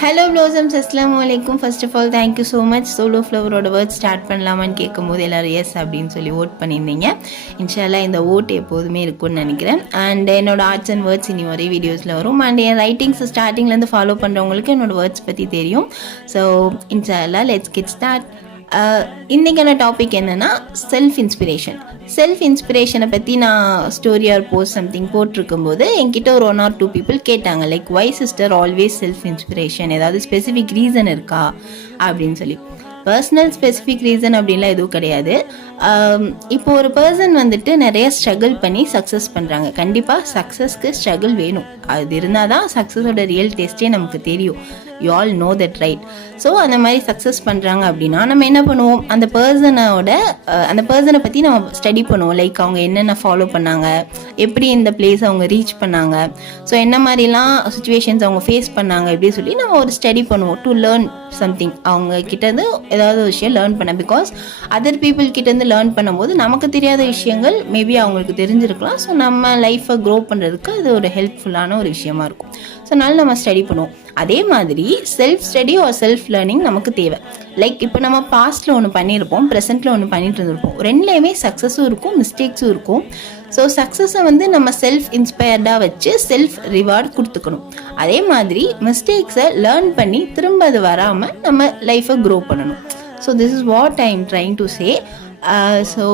Hello blossoms, அஸ்ஸலாமு அலைக்கும். First of all thank you so much. Solo ஃப்ளவரோட வேர்ட் ஸ்டார்ட் பண்ணலாமான்னு கேட்கும்போது எல்லோரும் எஸ் அப்படின்னு சொல்லி ஓட் பண்ணியிருந்தீங்க. இன்ஷால்லா இந்த ஓட் எப்போதுமே இருக்கும்னு நினைக்கிறேன். அண்ட் என்னோட ஆர்ட்ஸ் அண்ட் வேர்ட்ஸ் இனி ஒரே வீடியோஸில் வரும். அண்ட் என் ரைட்டிங்ஸ் ஸ்டார்டிங்லேருந்து ஃபாலோ பண்ணுறவங்களுக்கு என்னோடய வேர்ட்ஸ் பற்றி தெரியும். ஸோ இன்ஷால்லா லெட்ஸ் கெட் ஸ்டார்ட். இன்றைக்கான டாபிக் என்னென்னா செல்ஃப் இன்ஸ்பிரேஷனை பற்றி நான் ஸ்டோரி ஆர் போஸ்ட் சம்திங் போட்டிருக்கும்போது என்கிட்ட ஒரு 1 or 2 பீப்புள் கேட்டாங்க, like why sister always self inspiration, ஏதாவது ஸ்பெசிஃபிக் ரீசன் இருக்கா அப்படின்னு சொல்லி. பர்சனல் ஸ்பெசிஃபிக் ரீசன் அப்படின்லாம் எதுவும் கிடையாது. இப்போ ஒரு பர்சன் வந்துட்டு நிறைய ஸ்ட்ரகிள் பண்ணி சக்ஸஸ் பண்ணுறாங்க. கண்டிப்பாக சக்ஸஸ்க்கு ஸ்ட்ரகிள் வேணும். அது இருந்தால் தான் சக்ஸஸோட ரியல் டெஸ்ட்டே நமக்கு தெரியும். You all know that right. So அந்த மாதிரி சக்ஸஸ் பண்ணுறாங்க அப்படின்னா நம்ம என்ன பண்ணுவோம், அந்த பர்சனை பற்றி நம்ம ஸ்டடி பண்ணுவோம். லைக் அவங்க என்னென்ன ஃபாலோ பண்ணாங்க, எப்படி இந்த பிளேஸ் அவங்க ரீச் பண்ணாங்க, ஸோ என்ன மாதிரிலாம் சுச்சுவேஷன்ஸ் அவங்க ஃபேஸ் பண்ணாங்க, இப்படி சொல்லி நம்ம ஒரு ஸ்டடி பண்ணுவோம் டு லேர்ன் சம்திங். அவங்க கிட்டேருந்து ஏதாவது ஒரு விஷயம் லேர்ன் பண்ண. பிகாஸ் அதர் பீப்புள் கிட்டேருந்து லேர்ன் பண்ணும்போது நமக்கு தெரியாத விஷயங்கள் மேபி அவங்களுக்கு தெரிஞ்சிருக்கலாம். ஸோ நம்ம லைஃப்பை க்ரோ பண்ணுறதுக்கு அது ஒரு ஹெல்ப்ஃபுல்லான ஒரு விஷயமா இருக்கும். ஸோ அதனால நம்ம ஸ்டடி பண்ணுவோம். அதே மாதிரி self study R self learning நமக்கு தேவை. லைக் இப்போ நம்ம பாஸ்ட்டில் ஒன்று பண்ணியிருப்போம், ப்ரெசென்ட்டில் ஒன்று பண்ணிட்டு இருந்திருப்போம். ரெண்டுலேயுமே சக்ஸஸும் இருக்கும், மிஸ்டேக்ஸும் இருக்கும். ஸோ சக்ஸஸை நம்ம செல்ஃப் இன்ஸ்பயர்டாக வச்சு செல்ஃப் ரிவார்ட் கொடுத்துக்கணும். அதே மாதிரி மிஸ்டேக்ஸை லேர்ன் பண்ணி திரும்ப அது வராமல் நம்ம லைஃப்பை க்ரோ பண்ணணும். So this is what I am trying to say. So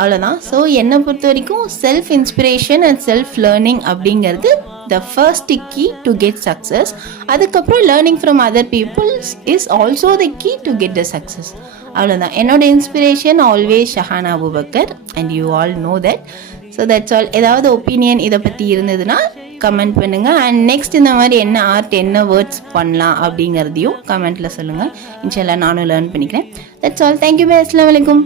அவ்வளோதான். ஸோ என்னை பொறுத்த வரைக்கும் self inspiration and self learning அப்படிங்கிறது the first key to get success. அதுக்கப்புறம் learning from other people is also the key to get the success. அவ்வளோதான். என்னோட inspiration always Shahana Abubakkar and you all know that. So that's all. ஏதாவது opinion இதை பற்றி இருந்ததுன்னா comment பண்ணுங்கள். And next இந்த மாதிரி என்ன ஆர்ட், என்ன வேர்ட்ஸ் பண்ணலாம் அப்படிங்கிறதையும் கமெண்ட்டில் சொல்லுங்கள். இன்ஷால்லா நானும் லேர்ன் பண்ணிக்கிறேன். That's all. தேங்க்யூ. அஸ்ஸலாமு அலைக்கும்.